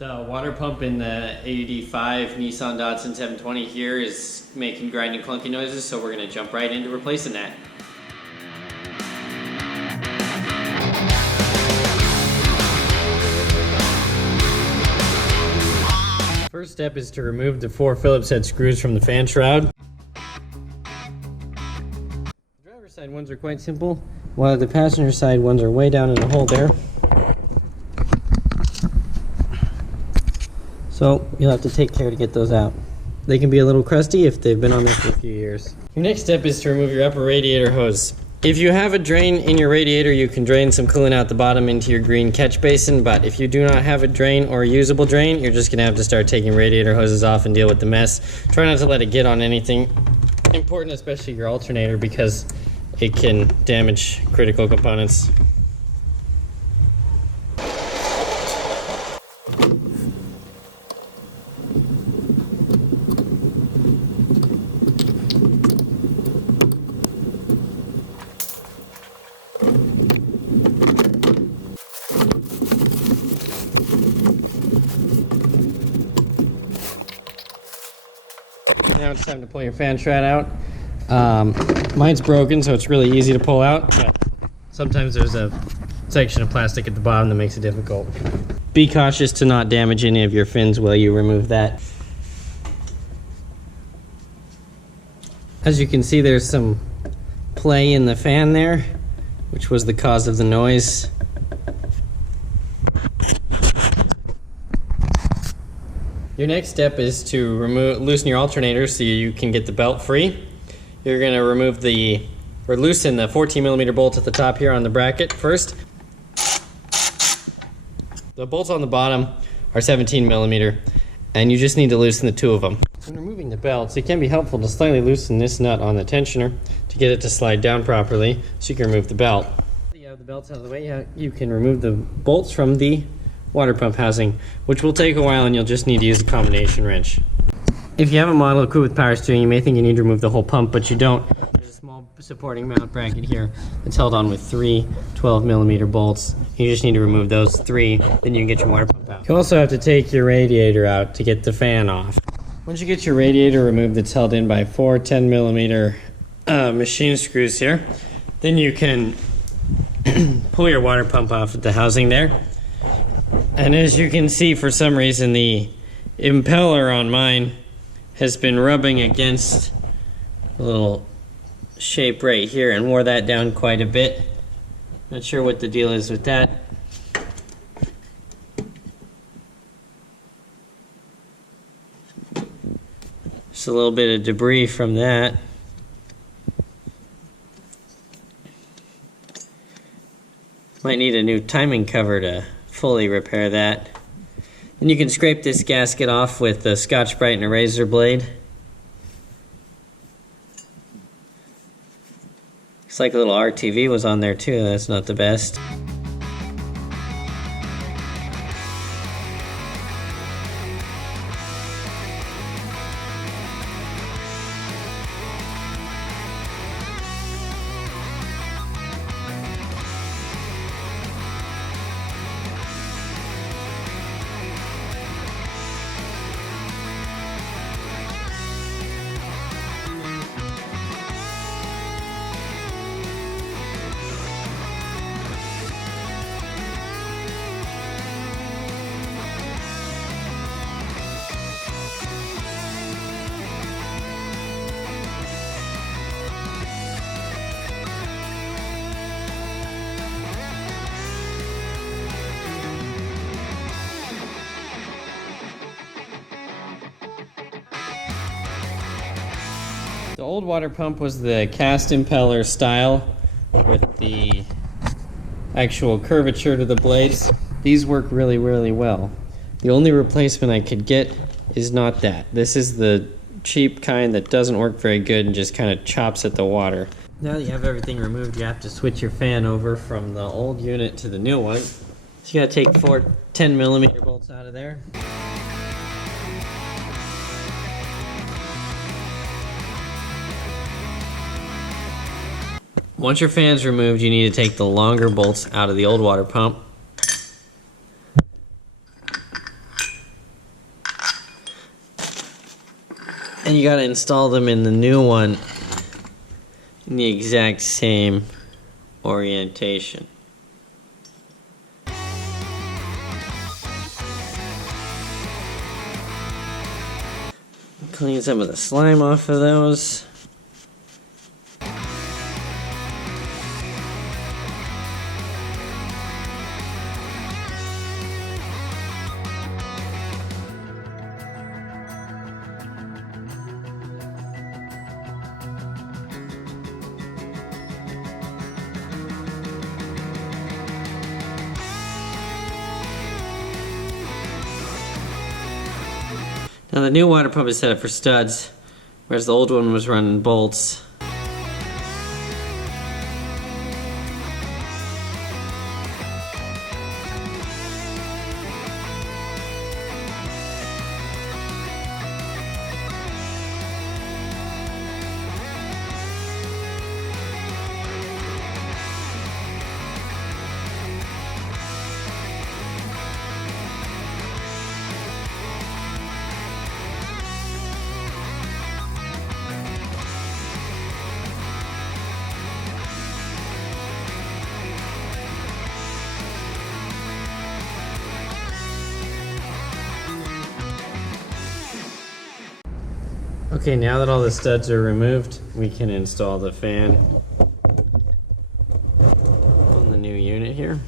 The water pump in the 85 Nissan Datsun 720 here is making grinding clunky noises, so we're going to jump right into replacing that. First step is to remove the 4 Phillips head screws from the fan shroud. The driver's side ones are quite simple, while the passenger side ones are way down in the hole there. So you'll have to take care to get those out. They can be a little crusty if they've been on there for a few years. Your next step is to remove your upper radiator hose. If you have a drain in your radiator, you can drain some coolant out the bottom into your green catch basin, but if you do not have a drain or a usable drain, you're just gonna have to start taking radiator hoses off and deal with the mess. Try not to let it get on anything important, especially your alternator, because it can damage critical components. Now it's time to pull your fan shroud out. Mine's broken, so it's really easy to pull out, but sometimes there's a section of plastic at the bottom that makes it difficult. Be cautious to not damage any of your fins while you remove that. As you can see, there's some play in the fan there, which was the cause of the noise. Your next step is to loosen your alternator so you can get the belt free. You're going to loosen the 14mm bolt at the top here on the bracket first. The bolts on the bottom are 17mm, and you just need to loosen the 2 of them. When removing the belts, it can be helpful to slightly loosen this nut on the tensioner to get it to slide down properly so you can remove the belt. Now you have the belts out of the way, you can remove the bolts from the water pump housing, which will take a while, and you'll just need to use a combination wrench. If you have a model equipped with power steering, you may think you need to remove the whole pump, but you don't. There's a small supporting mount bracket here that's held on with 3 12mm bolts. You just need to remove those 3, then you can get your water pump out. You also have to take your radiator out to get the fan off. Once you get your radiator removed, that's held in by 4 10mm machine screws here, then you can pull your water pump off at the housing there. And as you can see, for some reason the impeller on mine has been rubbing against a little shape right here and wore that down quite a bit. Not sure what the deal is with that. Just a little bit of debris from that. Might need a new timing cover to fully repair that. Then you can scrape this gasket off with a Scotch-Brite and a razor blade. Looks like a little RTV was on there too. That's not the best. The old water pump was the cast impeller style with the actual curvature to the blades. These work really, really well. The only replacement I could get is not that. This is the cheap kind that doesn't work very good and just kind of chops at the water. Now that you have everything removed, you have to switch your fan over from the old unit to the new one. So you gotta take 4 10mm bolts out of there. Once your fan's removed, you need to take the longer bolts out of the old water pump. And you gotta install them in the new one in the exact same orientation. Clean some of the slime off of those. Now the new water pump is set up for studs, whereas the old one was running bolts. Okay, now that all the studs are removed, we can install the fan on the new unit here.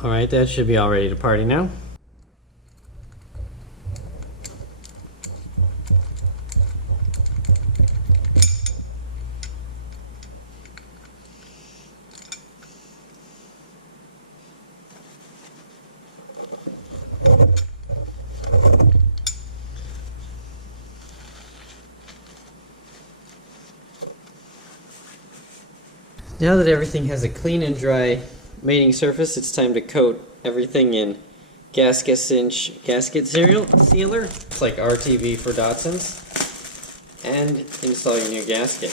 Alright, that should be all ready to party now. Now that everything has a clean and dry mating surface, it's time to coat everything in gasket sealer. It's like RTV for Datsuns, and install your new gasket.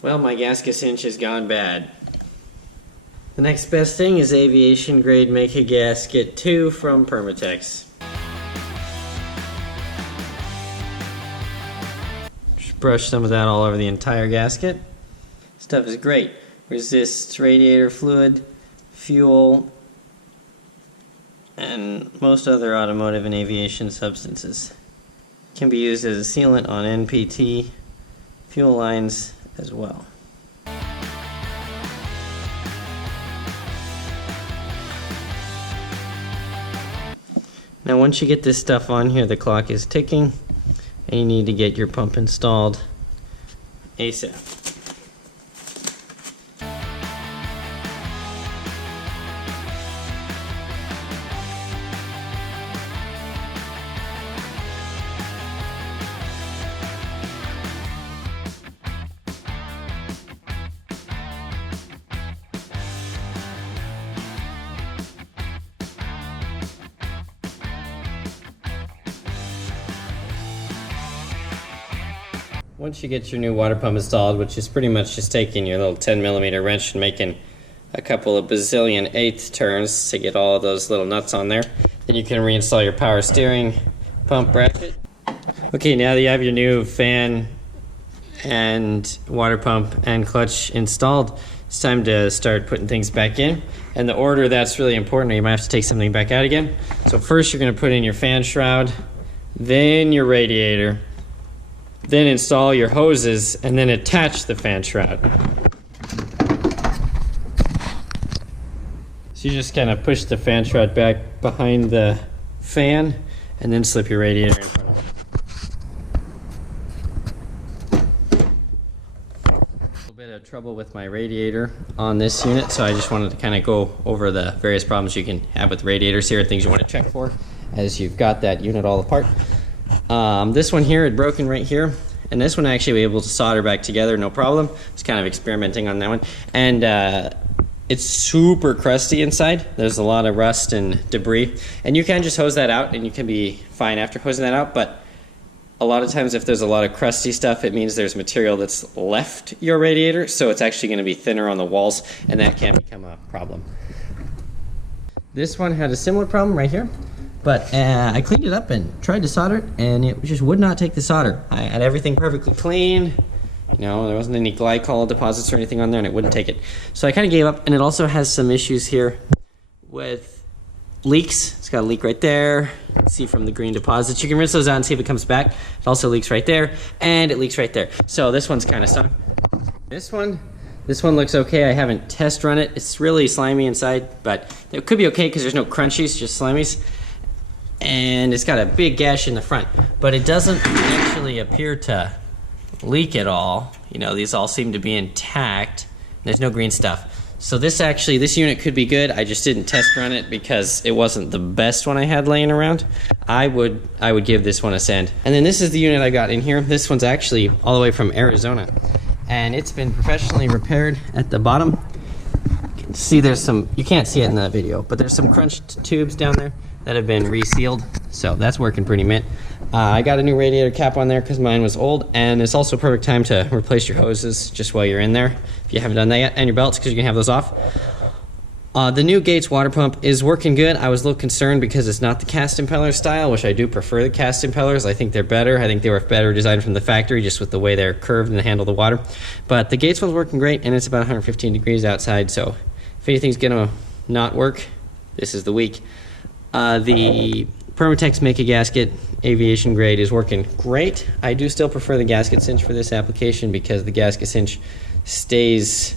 Well, my gasket cinch has gone bad. The next best thing is aviation grade Make a Gasket 2 from Permatex. Just brush some of that all over the entire gasket. Stuff is great. Resists radiator fluid, fuel, and most other automotive and aviation substances. Can be used as a sealant on NPT fuel lines as well. Now once you get this stuff on here, the clock is ticking and you need to get your pump installed ASAP. Once you get your new water pump installed, which is pretty much just taking your little 10mm wrench and making a couple of bazillion eighth turns to get all of those little nuts on there, then you can reinstall your power steering pump bracket. Okay, now that you have your new fan and water pump and clutch installed, it's time to start putting things back in. And the order, that's really important, or you might have to take something back out again. So first you're going to put in your fan shroud, then your radiator, then install your hoses, and then attach the fan shroud. So you just kind of push the fan shroud back behind the fan, and then slip your radiator in front of it. A little bit of trouble with my radiator on this unit, so I just wanted to kind of go over the various problems you can have with radiators here, things you want to check for as you've got that unit all apart. This one here had broken right here, and this one I actually was able to solder back together, no problem. Just kind of experimenting on that one. And it's super crusty inside. There's a lot of rust and debris, and you can just hose that out and you can be fine after hosing that out, but a lot of times if there's a lot of crusty stuff, it means there's material that's left your radiator, so it's actually going to be thinner on the walls, and that can become a problem. This one had a similar problem right here, but I cleaned it up and tried to solder it, and it just would not take the solder. I had everything perfectly clean. You know, there wasn't any glycol deposits or anything on there, and it wouldn't take it. So I kind of gave up, and it also has some issues here with leaks. It's got a leak right there. You can see from the green deposits. You can rinse those out and see if it comes back. It also leaks right there, and it leaks right there. So this one's kind of stuck. This one looks okay. I haven't test run it. It's really slimy inside, but it could be okay because there's no crunchies, just slimies. And it's got a big gash in the front, but it doesn't actually appear to leak at all. You know, these all seem to be intact. There's no green stuff. So this unit could be good. I just didn't test run it because it wasn't the best one I had laying around. I would give this one a send. And then this is the unit I got in here. This one's actually all the way from Arizona, and it's been professionally repaired at the bottom. You can see there's some, you can't see it in the video, but there's some crunched tubes down there that have been resealed, so that's working pretty mint. I got a new radiator cap on there because mine was old, and it's also a perfect time to replace your hoses just while you're in there if you haven't done that yet, and your belts because you can have those off. The new Gates water pump is working good. I was a little concerned because it's not the cast impeller style, which I do prefer the cast impellers. I think they're better. I think they were better designed from the factory just with the way they're curved and handle the water. But the Gates one's working great, and it's about 115 degrees outside, so if anything's gonna not work, this is the week. The Permatex Make a Gasket aviation grade is working great. I do still prefer the gasket cinch for this application because the gasket cinch stays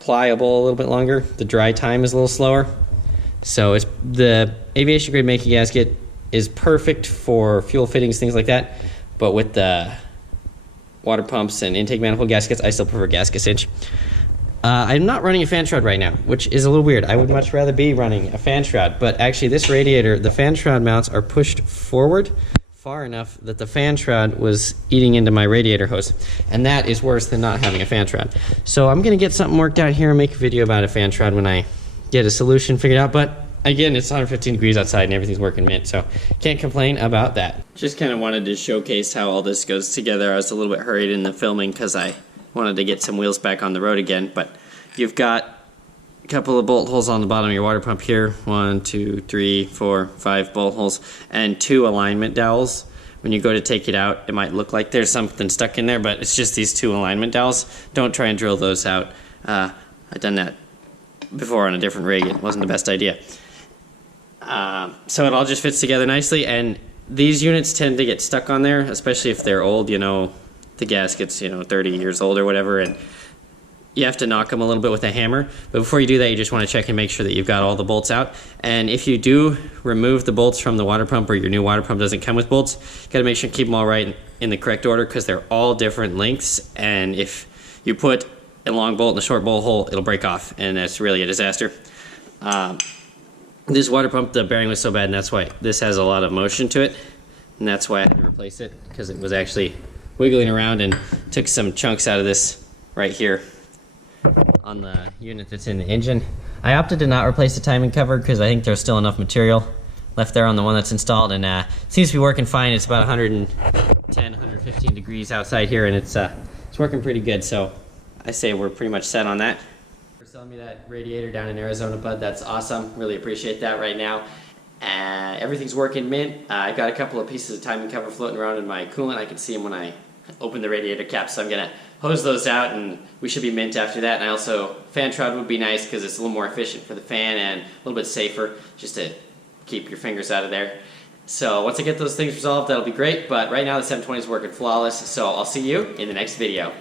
pliable a little bit longer. The dry time is a little slower. So it's the aviation grade Make a Gasket is perfect for fuel fittings, things like that. But with the water pumps and intake manifold gaskets, I still prefer gasket cinch. I'm not running a fan shroud right now, which is a little weird. I would much rather be running a fan shroud, but actually this radiator, the fan shroud mounts are pushed forward far enough that the fan shroud was eating into my radiator hose, and that is worse than not having a fan shroud. So I'm going to get something worked out here and make a video about a fan shroud when I get a solution figured out, but again, it's 115 degrees outside and everything's working mint, so can't complain about that. Just kind of wanted to showcase how all this goes together. I was a little bit hurried in the filming because I wanted to get some wheels back on the road again, but you've got a couple of bolt holes on the bottom of your water pump here. 1, 2, 3, 4, 5 bolt holes, and 2 alignment dowels. When you go to take it out, it might look like there's something stuck in there, but it's just these 2 alignment dowels. Don't try and drill those out. I've done that before on a different rig. It wasn't the best idea. So it all just fits together nicely, and these units tend to get stuck on there, especially if they're old, you know, the gasket's, you know, 30 years old or whatever, and you have to knock them a little bit with a hammer. But before you do that, you just want to check and make sure that you've got all the bolts out. And if you do remove the bolts from the water pump, or your new water pump doesn't come with bolts, you got to make sure to keep them all right in the correct order, because they're all different lengths, and if you put a long bolt in a short bolt hole, it'll break off, and that's really a disaster. This water pump, the bearing was so bad, and that's why this has a lot of motion to it, and that's why I had to replace it, because it was actually wiggling around and took some chunks out of this right here on the unit that's in the engine. I opted to not replace the timing cover because I think there's still enough material left there on the one that's installed, and it seems to be working fine. It's about 110, 115 degrees outside here, and it's working pretty good, so I say we're pretty much set on that. For selling me that radiator down in Arizona, bud, that's awesome. Really appreciate that right now. Everything's working mint. I've got a couple of pieces of timing cover floating around in my coolant. I can see them when I open the radiator cap, so I'm gonna hose those out, and we should be mint after that. And I also, fan shroud would be nice because it's a little more efficient for the fan and a little bit safer just to keep your fingers out of there. So once I get those things resolved, that'll be great. But right now the 720 is working flawless, so I'll see you in the next video.